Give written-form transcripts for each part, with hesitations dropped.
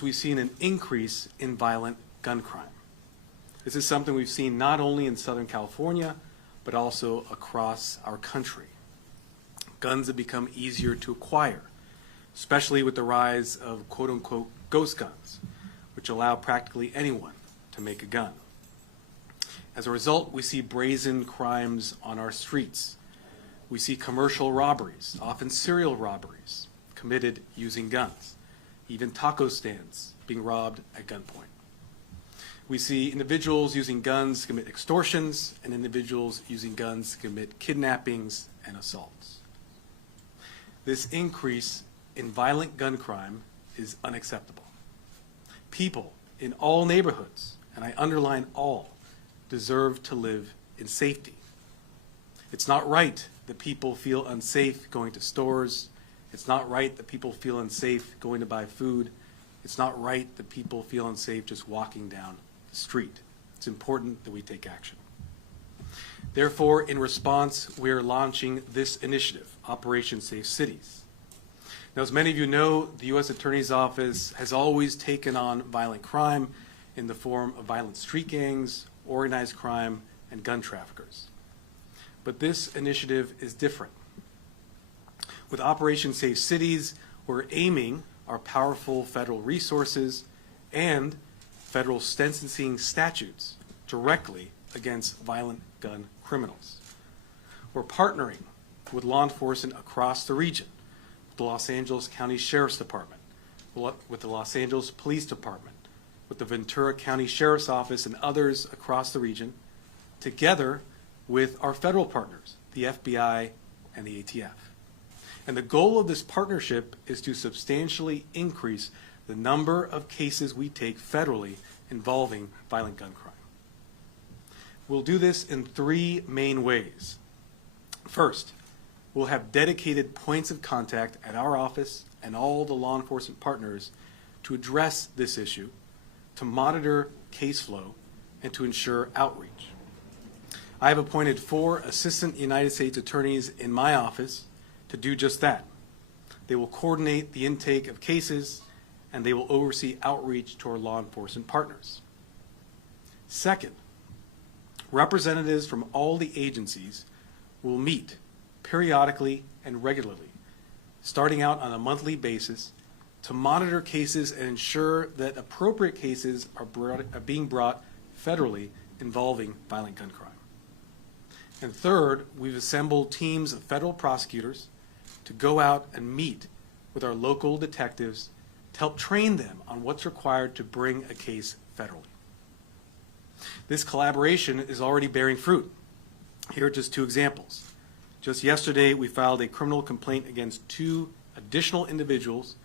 we've seen an increase in violent gun crime. This is something we've seen not only in Southern California, but also across our country. Guns have become easier to acquire, especially with the rise of quote-unquote ghost guns, which allow practically anyone to make a gun. As a result, we see brazen crimes on our streets. We see commercial robberies, often serial robberies, committed using guns. Even taco stands being robbed at gunpoint. We see individuals using guns to commit extortions and individuals using guns to commit kidnappings and assaults. This increase in violent gun crime is unacceptable. People in all neighborhoods, and I underline all, deserve to live in safety. It's not right that people feel unsafe going to stores. It's not right that people feel unsafe going to buy food. It's not right that people feel unsafe just walking down the street. It's important that we take action. Therefore, in response, we are launching this initiative, Operation Safe Cities. Now, as many of you know, the U.S. Attorney's Office has always taken on violent crime in the form of violent street gangs, organized crime, and gun traffickers. But this initiative is different. With Operation Safe Cities, we're aiming our powerful federal resources and federal sentencing statutes directly against violent gun criminals. We're partnering with law enforcement across the region, with the Los Angeles County Sheriff's Department, with the Los Angeles Police Department, with the Ventura County Sheriff's Office and others across the region, together with our federal partners, the FBI and the ATF. And the goal of this partnership is to substantially increase the number of cases we take federally involving violent gun crime. We'll do this in three main ways. First, we'll have dedicated points of contact at our office and all the law enforcement partners to address this issue, to monitor case flow, and to ensure outreach. I have appointed 4 assistant United States attorneys in my office to do just that. They will coordinate the intake of cases, and they will oversee outreach to our law enforcement partners. Second, representatives from all the agencies will meet periodically and regularly, starting out on a monthly basis, to monitor cases and ensure that appropriate cases are being brought federally involving violent gun crime. And third, we've assembled teams of federal prosecutors to go out and meet with our local detectives to help train them on what's required to bring a case federally. This collaboration is already bearing fruit. Here are just 2 examples. Just yesterday, we filed a criminal complaint against 2 additional individuals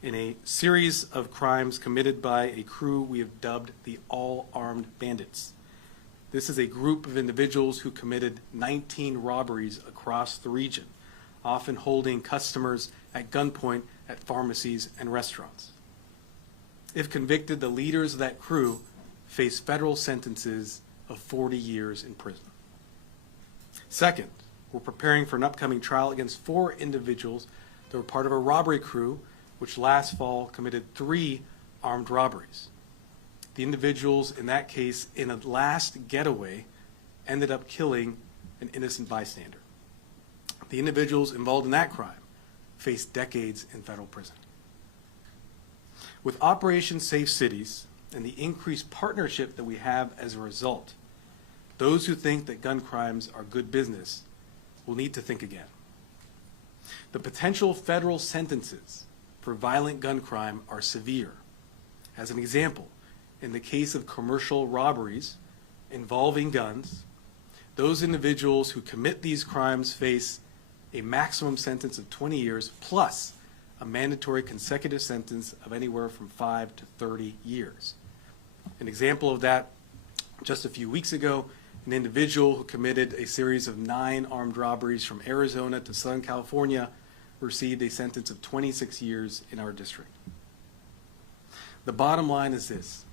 in a series of crimes committed by a crew we have dubbed the All-Armed Bandits. This is a group of individuals who committed 19 robberies across the region, often holding customers at gunpoint at pharmacies and restaurants. If convicted, the leaders of that crew face federal sentences of 40 years in prison. Second, we're preparing for an upcoming trial against 4 individuals that were part of a robbery crew which last fall committed 3 armed robberies. The individuals in that case, in a last getaway, ended up killing an innocent bystander. The individuals involved in that crime face decades in federal prison. With Operation Safe Cities and the increased partnership that we have as a result, those who think that gun crimes are good business will need to think again. The potential federal sentences for violent gun crime are severe. As an example, in the case of commercial robberies involving guns, those individuals who commit these crimes face a maximum sentence of 20 years plus a mandatory consecutive sentence of anywhere from 5 to 30 years. An example of that, just a few weeks ago, an individual who committed a series of 9 armed robberies from Arizona to Southern California received a sentence of 26 years in our district. The bottom line is this: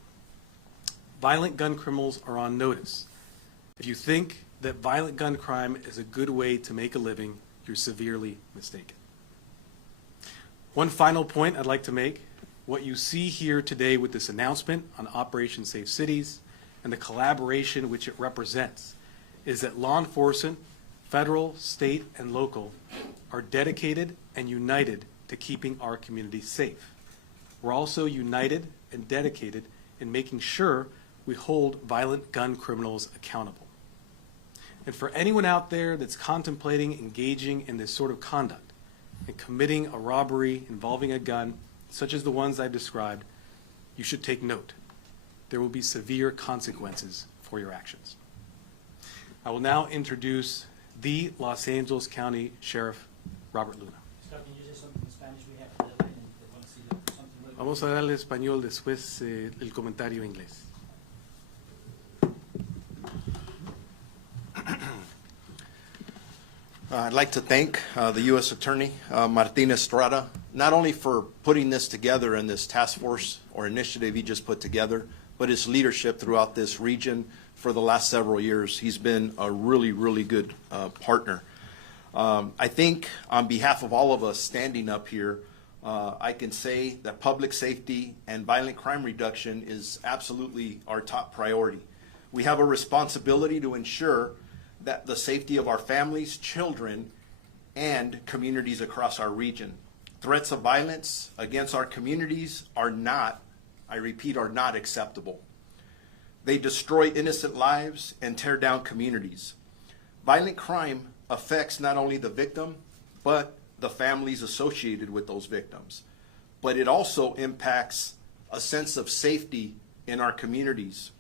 violent gun criminals are on notice. If you think that violent gun crime is a good way to make a living, you're severely mistaken. One final point I'd like to make What you see here today with this announcement on Operation Safe Cities and the collaboration which it represents is that law enforcement, federal, state, and local, are dedicated and united to keeping our communities safe. We're also united and dedicated in making sure we hold violent gun criminals accountable. And for anyone out there that's contemplating engaging in this sort of conduct and committing a robbery involving a gun, such as the ones I've described, you should take note. There will be severe consequences for your actions. I will now introduce the Los Angeles County Sheriff, Robert Luna. Scott, can you say something in Spanish? We have a deadline and they want to see something really Vamos a darle español después el comentario inglés. I'd like to thank the U.S. Attorney, Martin Estrada, not only for putting this together in this task force or initiative he just put together, but his leadership throughout this region for the last several years. He's been a really, really good partner. I think on behalf of all of us standing up here, I can say that public safety and violent crime reduction is absolutely our top priority. We have a responsibility to ensure that the safety of our families, children, and communities across our region. Threats of violence against our communities are not, I repeat, are not acceptable. They destroy innocent lives and tear down communities. Violent crime affects not only the victim, but the families associated with those victims. But it also impacts a sense of safety in our communities.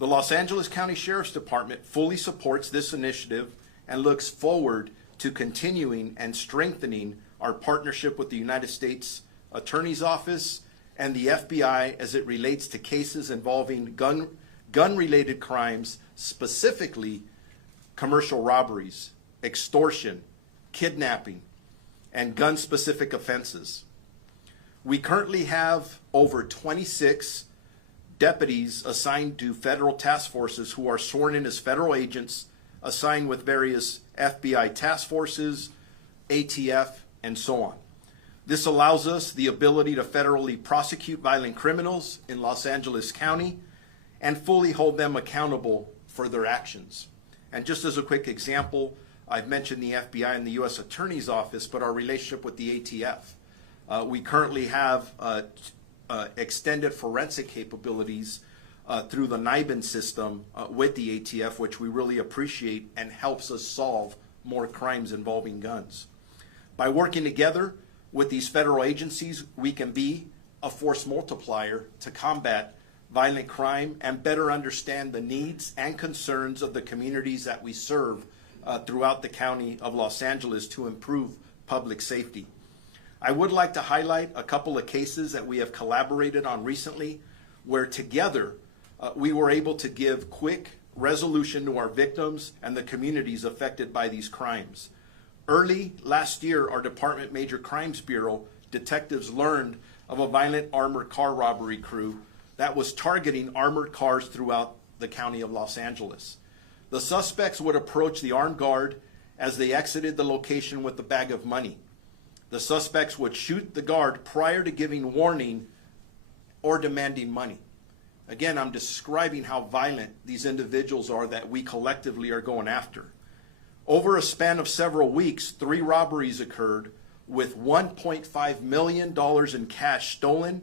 The Los Angeles County Sheriff's Department fully supports this initiative and looks forward to continuing and strengthening our partnership with the United States Attorney's Office and the FBI as it relates to cases involving gun-related crimes, specifically commercial robberies, extortion, kidnapping, and gun-specific offenses. We currently have over 26 deputies assigned to federal task forces who are sworn in as federal agents, assigned with various FBI task forces, ATF, and so on. This allows us the ability to federally prosecute violent criminals in Los Angeles County and fully hold them accountable for their actions. And just as a quick example, I've mentioned the FBI and the U.S. Attorney's Office, but our relationship with the ATF. We currently have extended forensic capabilities through the NIBIN system with the ATF, which we really appreciate and helps us solve more crimes involving guns. By working together with these federal agencies, we can be a force multiplier to combat violent crime and better understand the needs and concerns of the communities that we serve throughout the county of Los Angeles to improve public safety. I would like to highlight a couple of cases that we have collaborated on recently, where together we were able to give quick resolution to our victims and the communities affected by these crimes. Early last year, our Department Major Crimes Bureau detectives learned of a violent armored car robbery crew that was targeting armored cars throughout the county of Los Angeles. The suspects would approach the armed guard as they exited the location with a bag of money. The suspects would shoot the guard prior to giving warning or demanding money. Again, I'm describing how violent these individuals are that we collectively are going after. Over a span of several weeks, 3 robberies occurred with $1.5 million in cash stolen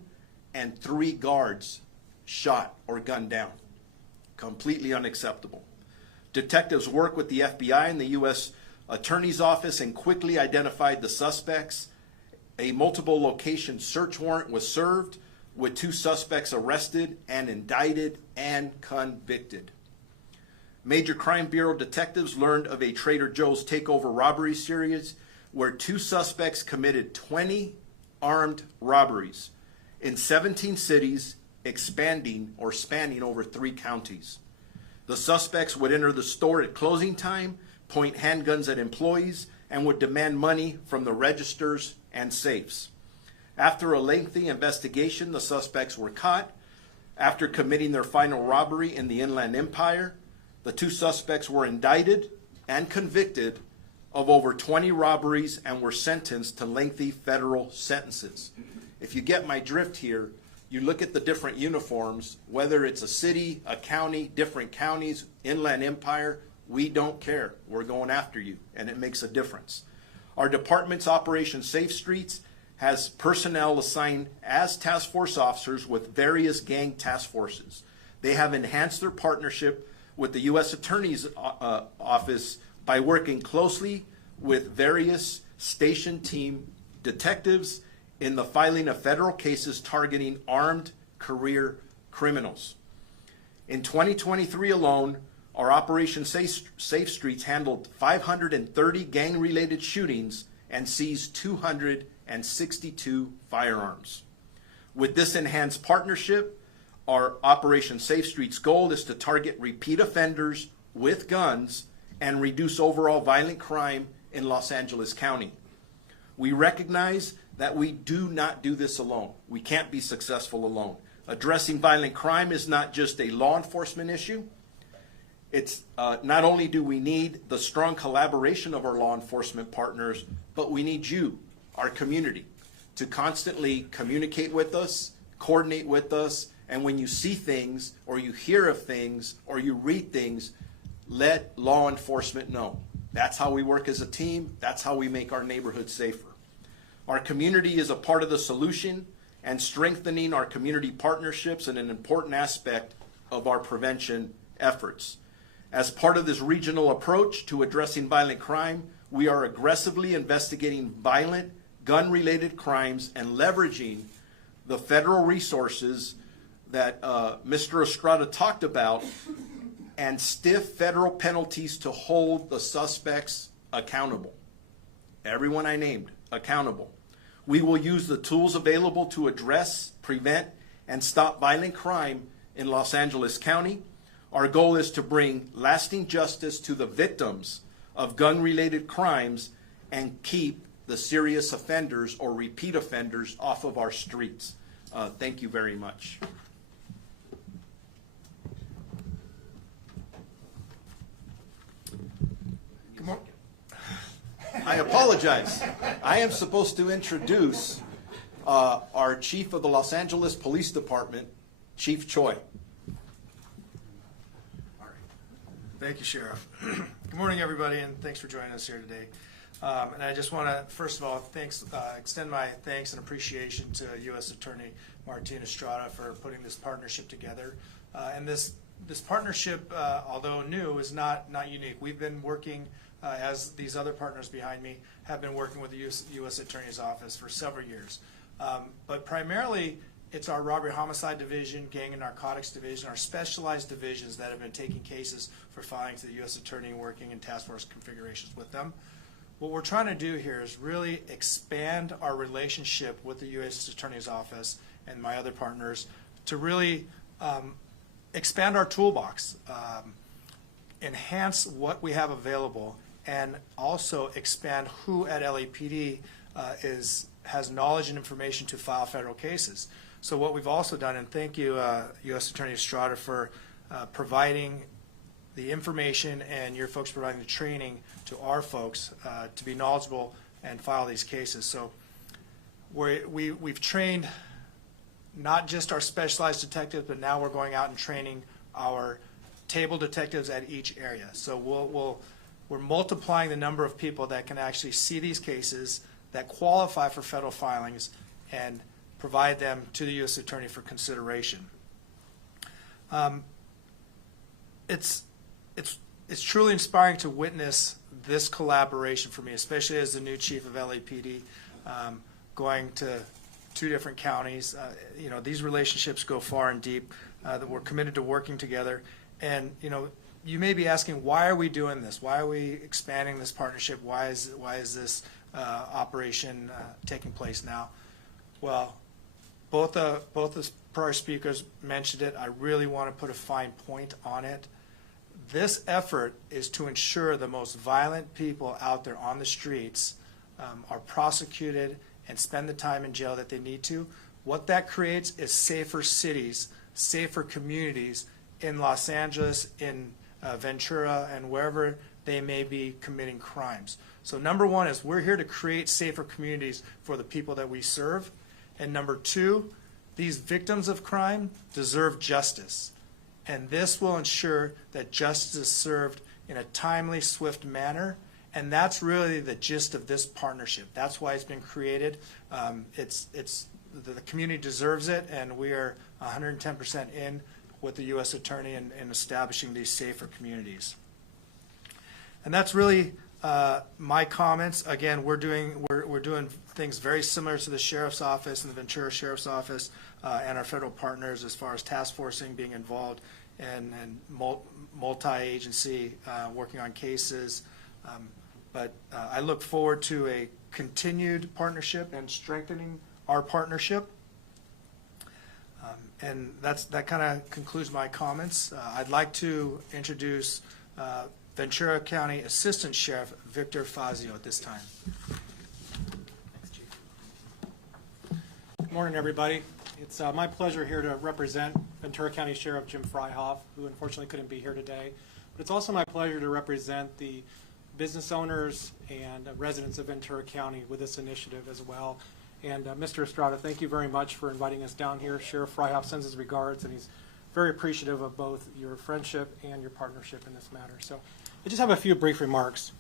and 3 guards shot or gunned down. Completely unacceptable. Detectives worked with the FBI and the U.S. Attorney's Office and quickly identified the suspects. A multiple location search warrant was served with 2 suspects arrested and indicted and convicted. Major Crime Bureau detectives learned of a Trader Joe's takeover robbery series where 2 suspects committed 20 armed robberies in 17 cities, expanding or spanning over 3 counties. The suspects would enter the store at closing time, point handguns at employees, and would demand money from the registers and safes. After a lengthy investigation, the suspects were caught. After committing their final robbery in the Inland Empire, the 2 suspects were indicted and convicted of over 20 robberies and were sentenced to lengthy federal sentences. if you get my drift here, you look at the different uniforms, whether it's a city, a county, different counties, Inland Empire, we don't care. We're going after you, and it makes a difference. Our department's Operation Safe Streets has personnel assigned as task force officers with various gang task forces. They have enhanced their partnership with the U.S. Attorney's Office by working closely with various station team detectives in the filing of federal cases targeting armed career criminals. In 2023 alone, our Operation Safe Streets handled 530 gang-related shootings and seized 262 firearms. With this enhanced partnership, our Operation Safe Streets goal is to target repeat offenders with guns and reduce overall violent crime in Los Angeles County. We recognize that we do not do this alone. We can't be successful alone. Addressing violent crime is not just a law enforcement issue. It's not only do we need the strong collaboration of our law enforcement partners, but we need you, our community, to constantly communicate with us, coordinate with us, and when you see things or you hear of things or you read things, let law enforcement know. That's how we work as a team. That's how we make our neighborhood safer. Our community is a part of the solution, and strengthening our community partnerships is an important aspect of our prevention efforts. As part of this regional approach to addressing violent crime, we are aggressively investigating violent, gun-related crimes and leveraging the federal resources that Mr. Estrada talked about, and stiff federal penalties to hold the suspects accountable. Everyone I named, accountable. We will use the tools available to address, prevent, and stop violent crime in Los Angeles County. Our goal is to bring lasting justice to the victims of gun-related crimes and keep the serious offenders or repeat offenders off of our streets. Thank you very much. I apologize. I am supposed to introduce our chief of the Los Angeles Police Department, Chief Choi. Thank you, Sheriff. Good morning, everybody, and thanks for joining us here today. And I just want to, first of all, extend my thanks and appreciation to U.S. Attorney Martina Estrada for putting this partnership together. And this partnership, although new, is not unique. We've been working, as these other partners behind me have been working with the U.S. Attorney's Office for several years. But primarily, it's our Robbery Homicide Division, Gang and Narcotics Division, our specialized divisions that have been taking cases for filing to the U.S. Attorney and working in task force configurations with them. What we're trying to do here is really expand our relationship with the U.S. Attorney's Office and my other partners to really expand our toolbox, enhance what we have available, and also expand who at LAPD has knowledge and information to file federal cases. So what we've also done, and thank you, U.S. Attorney Estrada, for providing the information and your folks providing the training to our folks to be knowledgeable and file these cases. So we've trained not just our specialized detectives, but now we're going out and training our table detectives at each area. So we're multiplying the number of people that can actually see these cases that qualify for federal filings and provide them to the U.S. Attorney for consideration. It's truly inspiring to witness this collaboration for me, especially as the new chief of LAPD, going to 2 different counties. These relationships go far and deep, that we're committed to working together. And, you may be asking, why are we doing this? Why are we expanding this partnership? Why is this operation taking place now? Well, both the prior speakers mentioned it. I really want to put a fine point on it. This effort is to ensure the most violent people out there on the streets are prosecuted and spend the time in jail that they need to. What that creates is safer cities, safer communities in Los Angeles, in Ventura, and wherever they may be committing crimes. So number one is we're here to create safer communities for the people that we serve. And number two, these victims of crime deserve justice. And this will ensure that justice is served in a timely, swift manner. And that's really the gist of this partnership. That's why it's been created. The community deserves it, and we are 110% in with the U.S. Attorney in establishing these safer communities. And that's really my comments. Again, we're doing things very similar to the Sheriff's Office and the Ventura Sheriff's Office and our federal partners as far as task forcing, being involved and multi-agency working on cases. But I look forward to a continued partnership and strengthening our partnership. And that kind of concludes my comments. I'd like to introduce Ventura County Assistant Sheriff Victor Fazio at this time. Thanks, Chief. Good morning, everybody. It's my pleasure here to represent Ventura County Sheriff Jim Freihoff, who unfortunately couldn't be here today. But it's also my pleasure to represent the business owners and residents of Ventura County with this initiative as well. And Mr. Estrada, thank you very much for inviting us down here. Sheriff Freihoff sends his regards, and he's very appreciative of both your friendship and your partnership in this matter. So I just have a few brief remarks.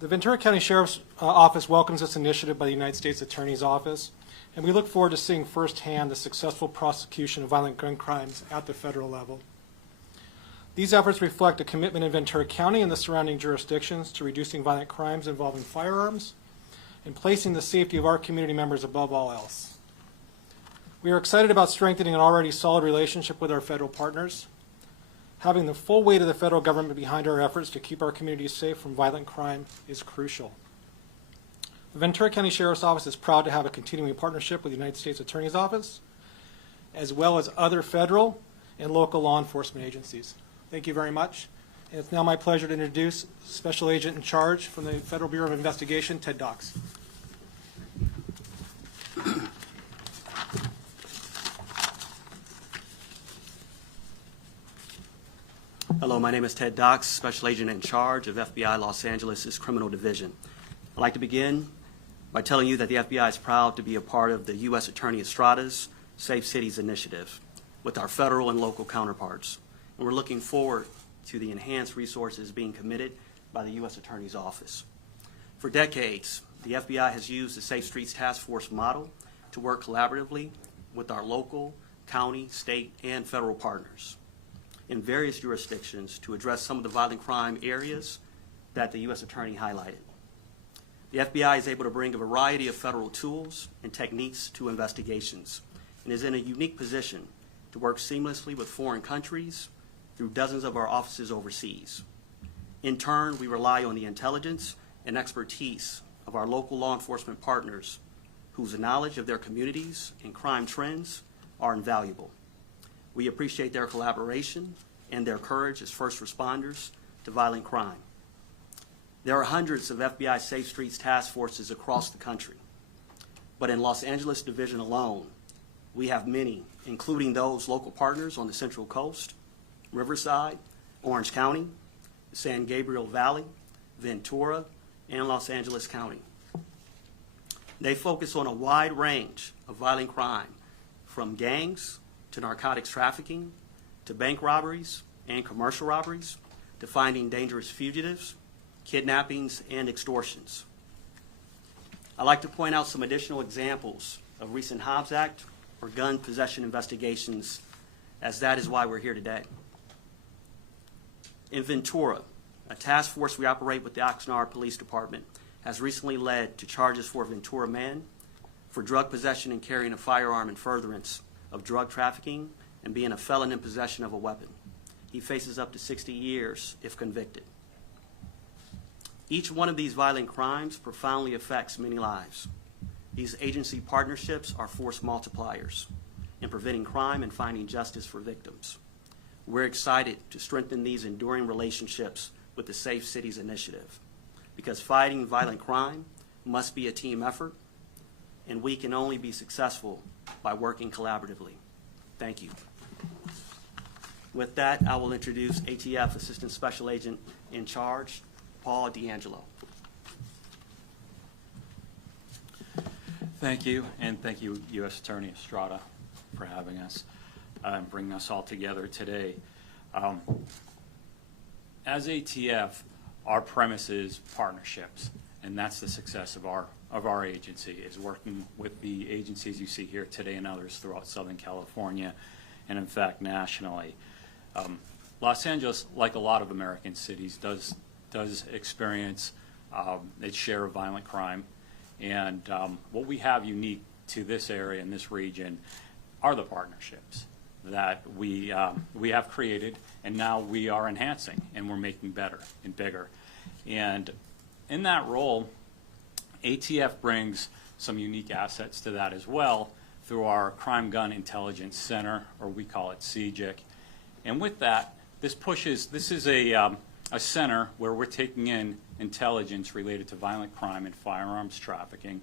The Ventura County Sheriff's Office welcomes this initiative by the United States Attorney's Office, and we look forward to seeing firsthand the successful prosecution of violent gun crimes at the federal level. These efforts reflect a commitment in Ventura County and the surrounding jurisdictions to reducing violent crimes involving firearms and placing the safety of our community members above all else. We are excited about strengthening an already solid relationship with our federal partners. Having the full weight of the federal government behind our efforts to keep our communities safe from violent crime is crucial. The Ventura County Sheriff's Office is proud to have a continuing partnership with the United States Attorney's Office, as well as other federal and local law enforcement agencies. Thank you very much. And it's now my pleasure to introduce Special Agent in Charge from the Federal Bureau of Investigation, Ted Dox. Hello, my name is Ted Dox, Special Agent in Charge of FBI Los Angeles' Criminal Division. I'd like to begin by telling you that the FBI is proud to be a part of the U.S. Attorney Estrada's Safe Cities initiative with our federal and local counterparts. And we're looking forward to the enhanced resources being committed by the U.S. Attorney's Office. For decades, the FBI has used the Safe Streets Task Force model to work collaboratively with our local, county, state, and federal partners in various jurisdictions to address some of the violent crime areas that the U.S. Attorney highlighted. The FBI is able to bring a variety of federal tools and techniques to investigations and is in a unique position to work seamlessly with foreign countries through dozens of our offices overseas. In turn, we rely on the intelligence and expertise of our local law enforcement partners, whose knowledge of their communities and crime trends are invaluable. We appreciate their collaboration and their courage as first responders to violent crime. There are hundreds of FBI Safe Streets task forces across the country, but in Los Angeles Division alone, we have many, including those local partners on the Central Coast, Riverside, Orange County, San Gabriel Valley, Ventura, and Los Angeles County. They focus on a wide range of violent crime, from gangs to narcotics trafficking, to bank robberies and commercial robberies, to finding dangerous fugitives, kidnappings, and extortions. I'd like to point out some additional examples of recent Hobbs Act or gun possession investigations, as that is why we're here today. In Ventura, a task force we operate with the Oxnard Police Department has recently led to charges for a Ventura man for drug possession and carrying a firearm in furtherance of drug trafficking and being a felon in possession of a weapon. He faces up to 60 years if convicted. Each one of these violent crimes profoundly affects many lives. These agency partnerships are force multipliers in preventing crime and finding justice for victims. We're excited to strengthen these enduring relationships with the Safe Cities Initiative, because fighting violent crime must be a team effort, and we can only be successful by working collaboratively. Thank you. With that, I will introduce ATF Assistant Special Agent in Charge, Paul D'Angelo. Thank you, and thank you, U.S. Attorney Estrada, for having us and bringing us all together today. As ATF, our premise is partnerships, and that's the success of our agency, is working with the agencies you see here today and others throughout Southern California, and in fact nationally. Los Angeles, like a lot of American cities, does experience its share of violent crime, and what we have unique to this area and this region are the partnerships that we have created, and now we are enhancing, and we're making better and bigger. And in that role, ATF brings some unique assets to that as well through our Crime Gun Intelligence Center, or we call it CGIC. And with that, this is a center where we're taking in intelligence related to violent crime and firearms trafficking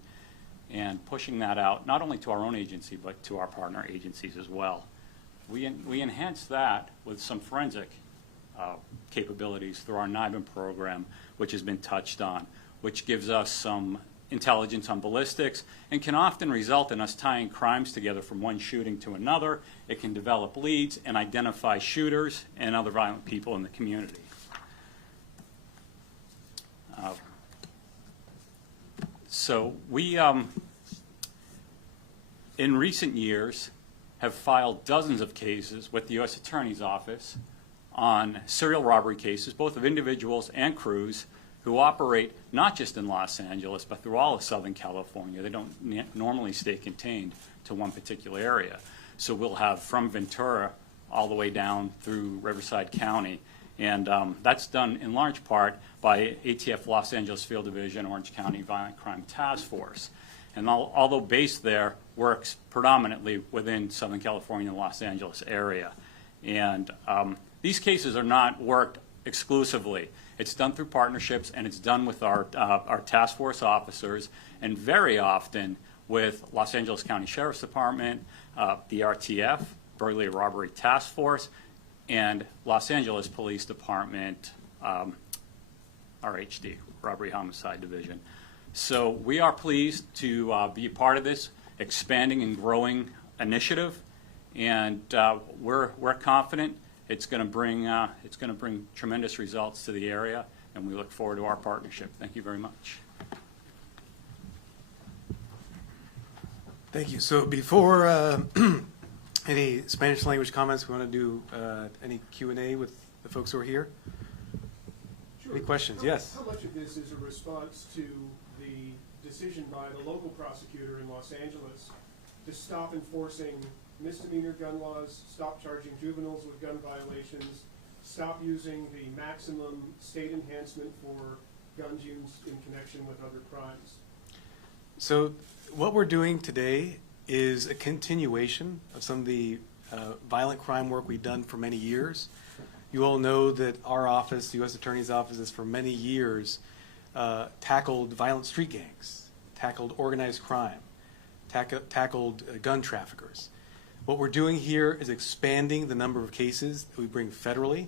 and pushing that out not only to our own agency but to our partner agencies as well. We enhance that with some forensic capabilities through our NIBIN program, which has been touched on, which gives us some intelligence on ballistics and can often result in us tying crimes together from one shooting to another. It can develop leads and identify shooters and other violent people in the community. So we, in recent years, have filed dozens of cases with the U.S. Attorney's Office on serial robbery cases, both of individuals and crews who operate not just in Los Angeles, but through all of Southern California. They don't normally stay contained to one particular area. So we'll have from Ventura all the way down through Riverside County. And that's done in large part by ATF Los Angeles Field Division, Orange County Violent Crime Task Force. And although based there, works predominantly within Southern California and Los Angeles area. And these cases are not worked exclusively. It's done through partnerships, and it's done with our task force officers, and very often with Los Angeles County Sheriff's Department, the RTF, Burglary Robbery Task Force, and Los Angeles Police Department, RHD, Robbery Homicide Division. So we are pleased to be a part of this expanding and growing initiative, and we're confident it's going to bring tremendous results to the area, and we look forward to our partnership. Thank you very much. Thank you. So before any Spanish language comments, we want to do any Q&A with the folks who are here. Sure. Any questions? Yes. How much of this is a response to the decision by the local prosecutor in Los Angeles to stop enforcing misdemeanor gun laws, stop charging juveniles with gun violations, stop using the maximum state enhancement for guns used in connection with other crimes? So what we're doing today is a continuation of some of the violent crime work we've done for many years. You all know that our office, the U.S. Attorney's Office, has for many years tackled violent street gangs, tackled organized crime, tackled gun traffickers. What we're doing here is expanding the number of cases that we bring federally.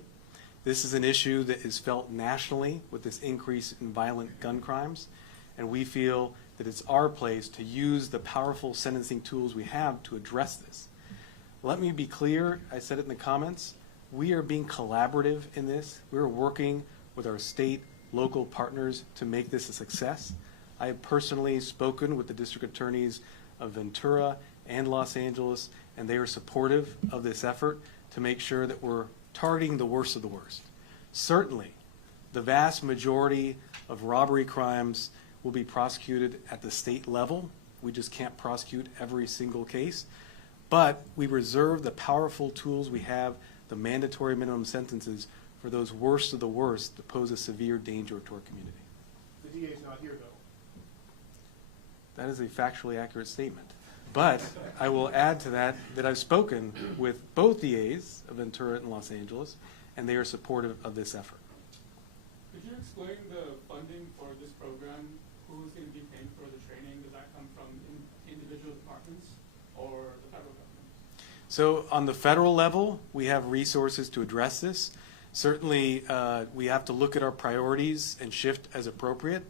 This is an issue that is felt nationally with this increase in violent gun crimes, and we feel that it's our place to use the powerful sentencing tools we have to address this. Let me be clear, I said it in the comments, we are being collaborative in this. We're working with our state, local partners to make this a success. I have personally spoken with the district attorneys of Ventura and Los Angeles, and they are supportive of this effort to make sure that we're targeting the worst of the worst. Certainly, the vast majority of robbery crimes will be prosecuted at the state level. We just can't prosecute every single case. But we reserve the powerful tools we have, the mandatory minimum sentences, for those worst of the worst that pose a severe danger to our community. The DA's not here, though. That is a factually accurate statement. But I will add to that I've spoken with both DAs of Ventura and Los Angeles, and they are supportive of this effort. Could you explain the funding for this program? Who's going to be paying for the training? Does that come from individual departments or the federal government? So on the federal level, we have resources to address this. Certainly, we have to look at our priorities and shift as appropriate.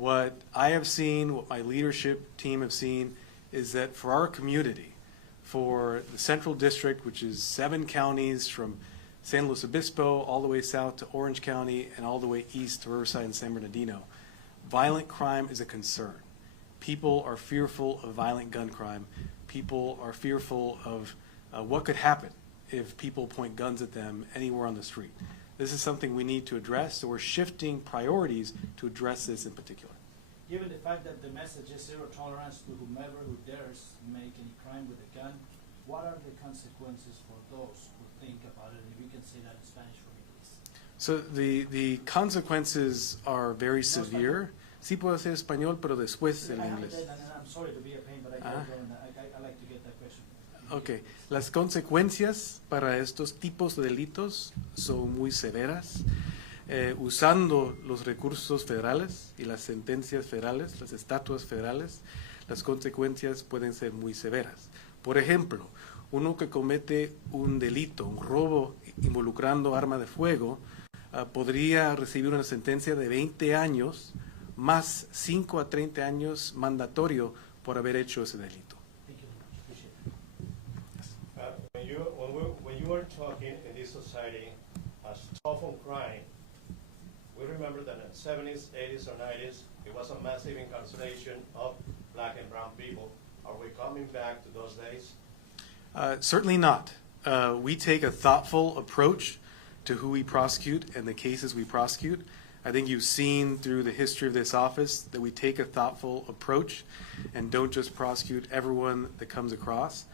What I have seen, what my leadership team have seen, is that for our community, for the Central District, which is 7 counties from San Luis Obispo all the way south to Orange County and all the way east to Riverside and San Bernardino, violent crime is a concern. People are fearful of violent gun crime. People are fearful of what could happen if people point guns at them anywhere on the street. This is something we need to address, so we're shifting priorities to address this in particular. Given the fact that the message is zero tolerance to whomever who dares make any crime with a gun, what are the consequences for those who think about it? If you can say that in Spanish for me, please. So the consequences are very severe. Sí puedo hacer español, pero después en inglés. I'm sorry to be a pain, but I like to get that question. Ok, las consecuencias para estos tipos de delitos son muy severas. Usando los recursos federales y las sentencias federales, las estatuas federales, las consecuencias pueden ser muy severas. Por ejemplo, uno que comete un delito, un robo involucrando arma de fuego, podría recibir una sentencia de 20 años más 5 a 30 años mandatorio por haber hecho ese delito. Thank you very much. Appreciate it. When you are talking in this society as tough on crime, we remember that in the 70s, 80s, or 90s, it was a massive incarceration of black and brown people. Are we coming back to those days? Certainly not. We take a thoughtful approach to who we prosecute and the cases we prosecute. I think you've seen through the history of this office that we take a thoughtful approach and don't just prosecute everyone that comes across.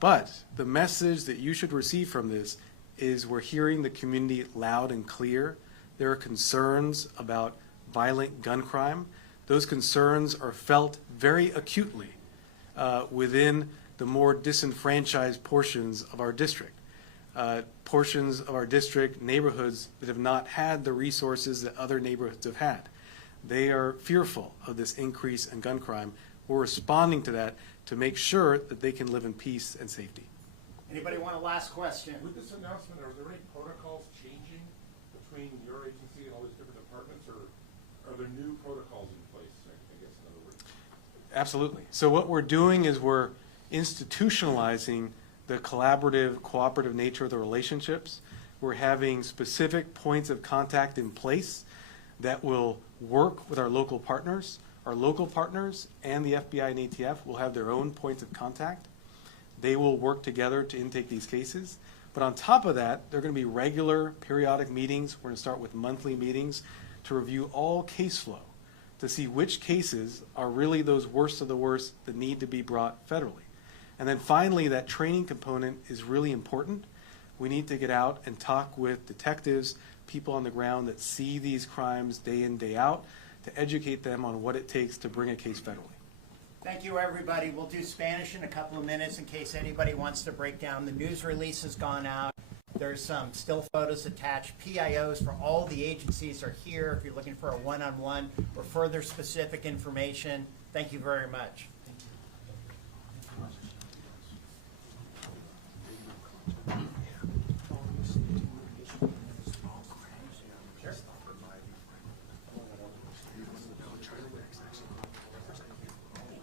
But the message that you should receive from this is we're hearing the community loud and clear. There are concerns about violent gun crime. Those concerns are felt very acutely within the more disenfranchised portions of our district. Portions of our district, neighborhoods that have not had the resources that other neighborhoods have had. They are fearful of this increase in gun crime. We're responding to that to make sure that they can live in peace and safety. Anybody want a last question? With this announcement, are there any protocols changing between your agency and all these different departments, or are there new protocols in place, I guess, in other words? Absolutely. So what we're doing is we're institutionalizing the collaborative, cooperative nature of the relationships. We're having specific points of contact in place that will work with our local partners. Our local partners and the FBI and ATF will have their own points of contact. They will work together to intake these cases. But on top of that, there are going to be regular periodic meetings. We're going to start with monthly meetings to review all case flow to see which cases are really those worst of the worst that need to be brought federally. And then finally, that training component is really important. We need to get out and talk with detectives, people on the ground that see these crimes day in, day out, to educate them on what it takes to bring a case federally. Thank you, everybody. We'll do Spanish in a couple of minutes in case anybody wants to break down. The news release has gone out. There's some still photos attached. PIOs for all the agencies are here if you're looking for a one-on-one or further specific information. Thank you very much.